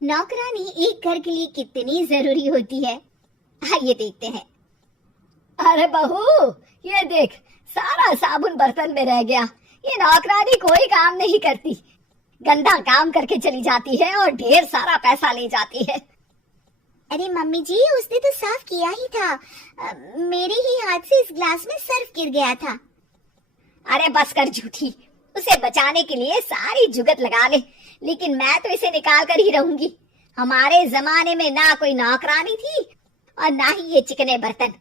नौकरानी एक घर के लिए कितनी जरूरी होती है, आइए देखते हैं। अरे बहू, ये देख, सारा साबुन बर्तन में रह गया। ये नौकरानी कोई काम नहीं करती, गंदा काम करके चली जाती है और ढेर सारा पैसा ले जाती है। अरे मम्मी जी, उसने तो साफ किया ही था। मेरे ही हाथ से इस ग्लास में सर्फ गिर गया था। अरे बस कर झूठी, उसे बचाने के लिए सारी जुगत लगा ले, लेकिन मैं तो इसे निकाल कर ही रहूंगी। हमारे जमाने में ना कोई नौकरानी थी और ना ही ये चिकने बर्तन।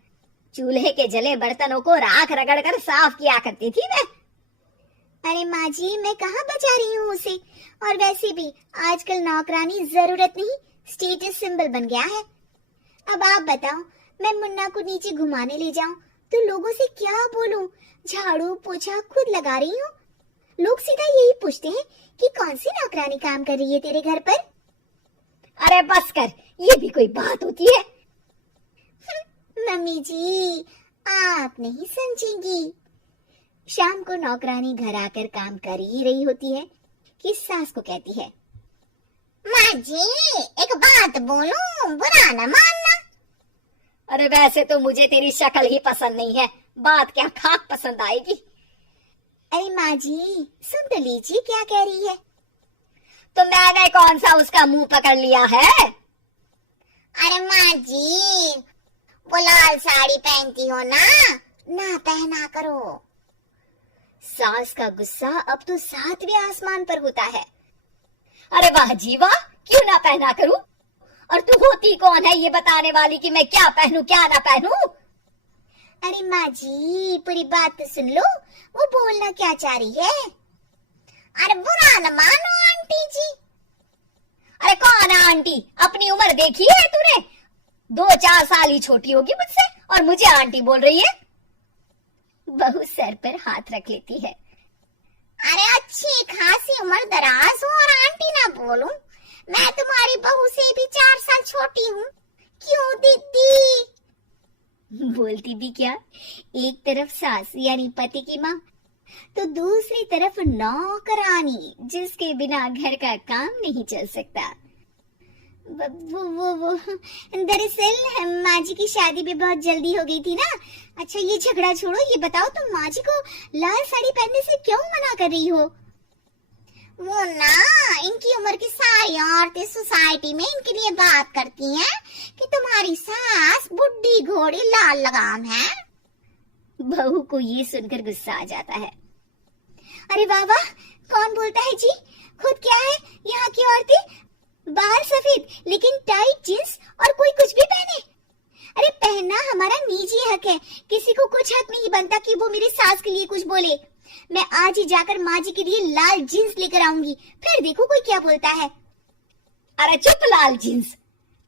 चूल्हे के जले बर्तनों को राख रगड़ कर साफ किया करती थी मैं। अरे माँ जी, मैं कहाँ बचा रही हूँ उसे। और वैसे भी आजकल नौकरानी जरूरत नहीं, स्टेटस सिंबल बन गया है। अब आप बताओ, मैं मुन्ना को नीचे घुमाने ले जाऊं तो लोगों से क्या बोलूं? झाड़ू पोछा खुद लगा रही हूँ। लोग सीधा यही पूछते हैं कि कौन सी नौकरानी काम कर रही है तेरे घर पर। अरे बस कर, ये भी कोई बात होती है? मम्मी जी, आप नहीं समझेंगी। शाम को नौकरानी घर आकर काम कर ही रही होती है कि सास को कहती है, माँ जी एक बात बोलूं, बुरा न मानना। अरे वैसे तो मुझे तेरी शक्ल ही पसंद नहीं है, बात क्या खाक पसंद आएगी। अरे माँ जी, सुन तो लीजिए क्या कह रही है। तो मैंने कौन सा उसका मुंह पकड़ लिया है? अरे माँ जी, वो लाल साड़ी पहनती हो ना, ना पहना करो। सास का गुस्सा अब तो 7वें आसमान पर होता है। अरे वाह जी वाह, क्यों ना पहना करूं? और तू होती कौन है ये बताने वाली कि मैं क्या पहनूं क्या ना पहनूं? अरे माँ जी, पूरी बात तो सुन लो, वो बोलना क्या चाह रही है। अरे बुरा न मानो आंटी जी। अरे कौन है आंटी? अपनी उम्र देखी है तूने? 2-4 साल ही छोटी होगी मुझसे और मुझे आंटी बोल रही है। बहू सर पर हाथ रख लेती है। अरे अच्छी खासी उम्र दराज हो और आंटी ना बोलूं? मैं तुम्हारी बहू से भी 4 साल छोटी हूँ। क्यों दीदी? बोलती भी क्या, एक तरफ सास यानी पति की माँ, तो दूसरी तरफ नौकरानी जिसके बिना घर का काम नहीं चल सकता। वो दरअसल माँ जी की शादी भी बहुत जल्दी हो गई थी ना। अच्छा ये झगड़ा छोड़ो, ये बताओ तुम माँ जी को लाल साड़ी पहनने से क्यों मना कर रही हो? वो ना, इनकी उम्र की सारी औरतें सोसाइटी में इनके लिए बात करती हैं कि तुम्हारी सास बुढ़ी घोड़ी लाल लगाम है। बहू को ये सुनकर गुस्सा आ जाता है। अरे वाह वाह, कौन बोलता है जी? खुद क्या है यहाँ की औरतें, बाल सफेद लेकिन टाइट जींस और कोई कुछ भी पहने। अरे पहनना हमारा निजी हक है, किसी को कुछ हक नहीं बनता कि वो मेरी सास के लिए कुछ बोले। मैं आज ही जाकर माँ जी के लिए लाल जींस लेकर आऊंगी, फिर देखो कोई क्या बोलता है। अरे चुप लाल जींस।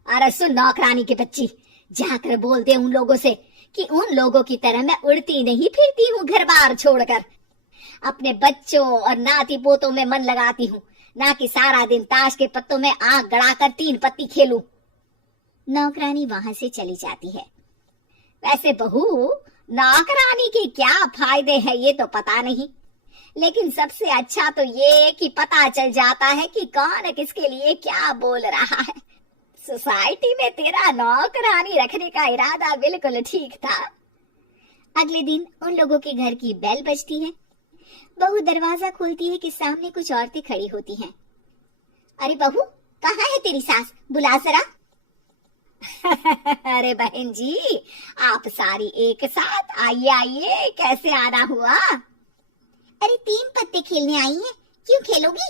अरे सुन नौकरानी के बच्ची, जाकर बोल दे उन लोगों से कि उन लोगों की तरह मैं उड़ती नहीं फिरती हूँ घर बार छोड़कर। अपने बच्चों और नाती पोतों में मन लगाती हूँ, ना कि सारा दिन ताश के पत्तों में आग गड़ाकर 3 पत्ती खेलूं। नौकरानी वहां से चली जाती है। वैसे बहू, नौकरानी के क्या फायदे हैं ये तो पता नहीं, लेकिन सबसे अच्छा तो ये कि पता चल जाता है कि कौन किसके लिए क्या बोल रहा है। सोसाइटी में तेरा नौकरानी रखने का इरादा बिल्कुल ठीक था। अगले दिन उन लोगों के घर की बेल बजती है। बहू दरवाजा खोलती है कि सामने कुछ औरतें खड़ी होती हैं। अरे बहू, कहाँ है तेरी सास? बुला जरा। अरे बहन जी, आप सारी एक साथ आइए आइए, कैसे आना हुआ? अरे 3 पत्ते खेलने आई हैं, क्यों खेलोगी?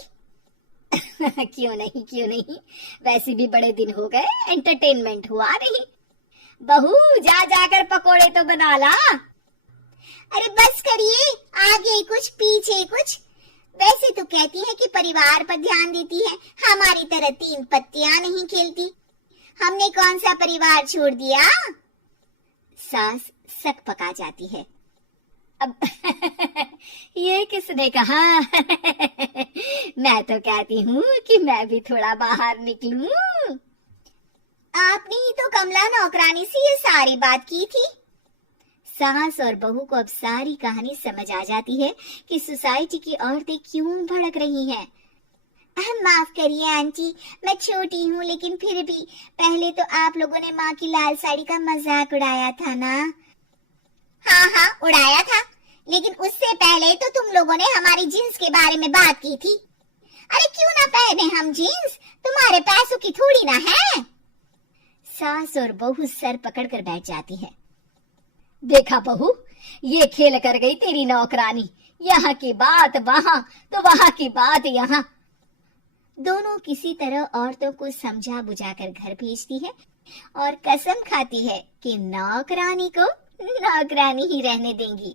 क्यों नहीं, वैसे भी बड़े दिन हो गए, एंटरटेनमेंट हुआ नहीं। बहू जा जाकर पकोड़े तो बना ला। अरे बस करिए, आगे कुछ पीछे कुछ। वैसे तो कहती है कि परिवार पर ध्यान देती है, हमारी तरह 3 पत्तियां नहीं खेलती। हमने कौन सा परिवार छोड़ दिया? सास सक पका जाती है। अब ये किसने कहा? मैं तो कहती हूँ कि मैं भी थोड़ा बाहर निकलूं। आपने ही तो कमला नौकरानी से ये सारी बात की थी। सास और बहू को अब सारी कहानी समझ आ जाती है कि सोसाइटी की औरतें क्यों भड़क रही हैं। माफ करिए आंटी, मैं छोटी हूँ लेकिन फिर भी पहले तो आप लोगों ने माँ की लाल साड़ी का मजाक उड़ाया था ना। हाँ हाँ उड़ाया था, लेकिन उससे पहले तो तुम लोगों ने हमारी जीन्स के बारे में बात की थी। अरे क्यों ना पहने हम जीन्स, तुम्हारे पैसों की थोड़ी ना है। सास और बहू सर पकड़कर बैठ जाती है। देखा बहू, ये खेल कर गई तेरी नौकरानी, यहाँ की बात वहां तो वहां की बात यहाँ। दोनों किसी तरह औरतों को समझा बुझाकर घर भेजती है और कसम खाती है कि नौकरानी को नौकरानी ही रहने देंगी।